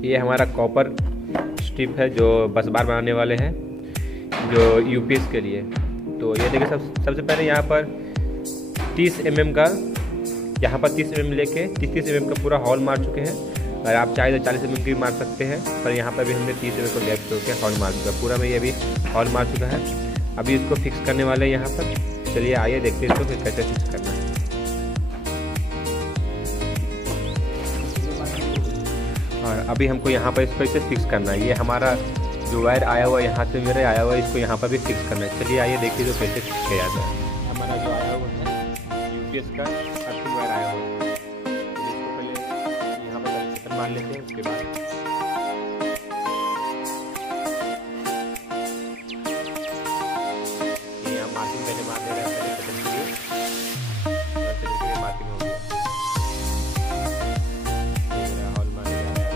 ये हमारा copper strip है जो बस बार बनाने वाले हैं, जो यूपीएस के लिए। तो ये देखिए सबसे पहले यहाँ पर 30 mm का, यहाँ पर 30 mm लेके 30 mm का पूरा हॉल मार चुके हैं। और आप चाहे तो 40 mm की भी मार सकते हैं, पर यहाँ पर भी हमने 30 mm को गैप करके हॉल मार चुका पूरा में। ये भी हॉल मार चुका है। अभी इसको फिक्स करने वाले हैं यहाँ पर। चलिए आइए देखते हैं इसको फिर कैसे फिक्स करना है। और अभी हमको यहाँ पर इसको इसे फिक्स करना है। ये हमारा जो वायर आया हुआ है यहाँ से मेरे आया हुआ है, इसको यहाँ पर भी फिक्स करना है। चलिए आइए देखिए तो कैसे फिक्स किया जाता है। हमारा जो आया हुआ है यूपीएस का अर्थिंग वायर आया हुआ है, तो इसको पहले यहाँ पर कनेक्शन मान लेते हैं। उसके बाद ये हम मार्किंग पहले मार दे रहे हैं कनेक्शन के लिए। मार्किंग हो गया, हॉल मार दिया है।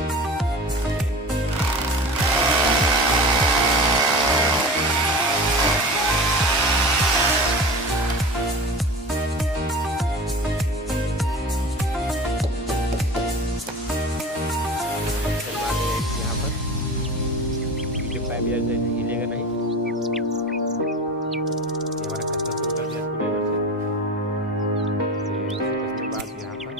यहाँ पर पाइप हिलेगा नहीं। ये हमारा कसना शुरू कर दिया स्क्रूड्राइवर से। बाद यहाँ पर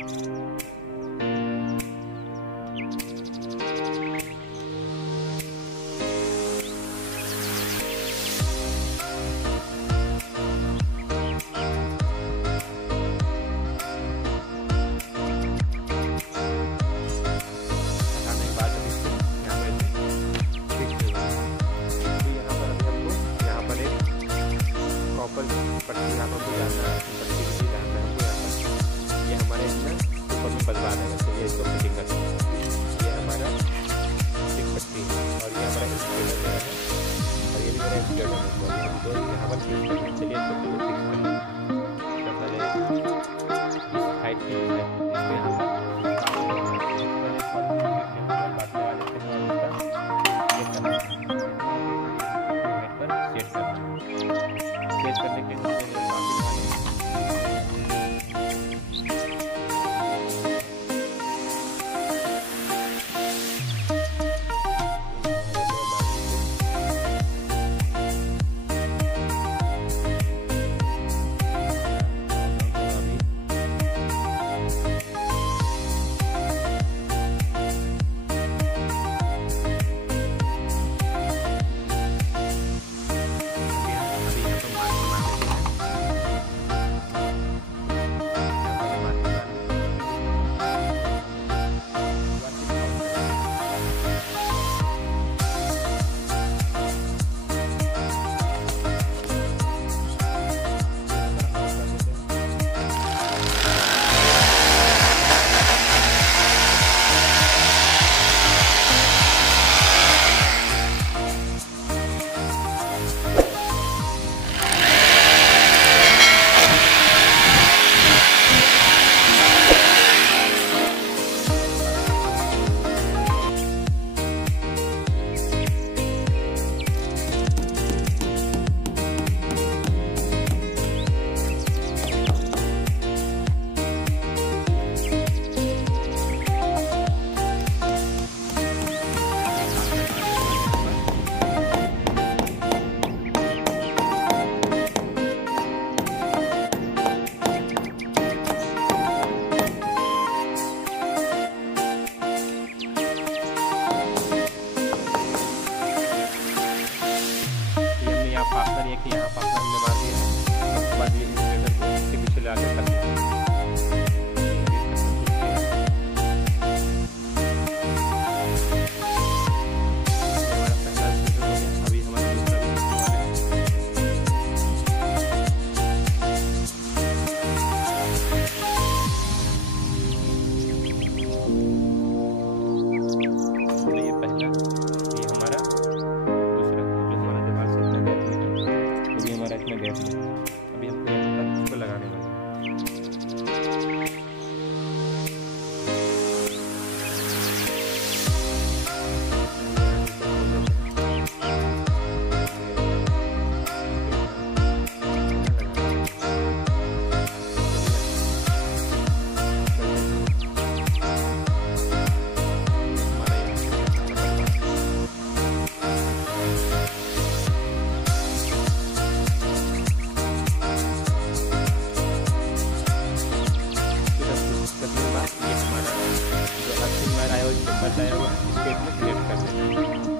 जो पर्स आया हुआ है इसको इसमें सिलेक्ट कर दें।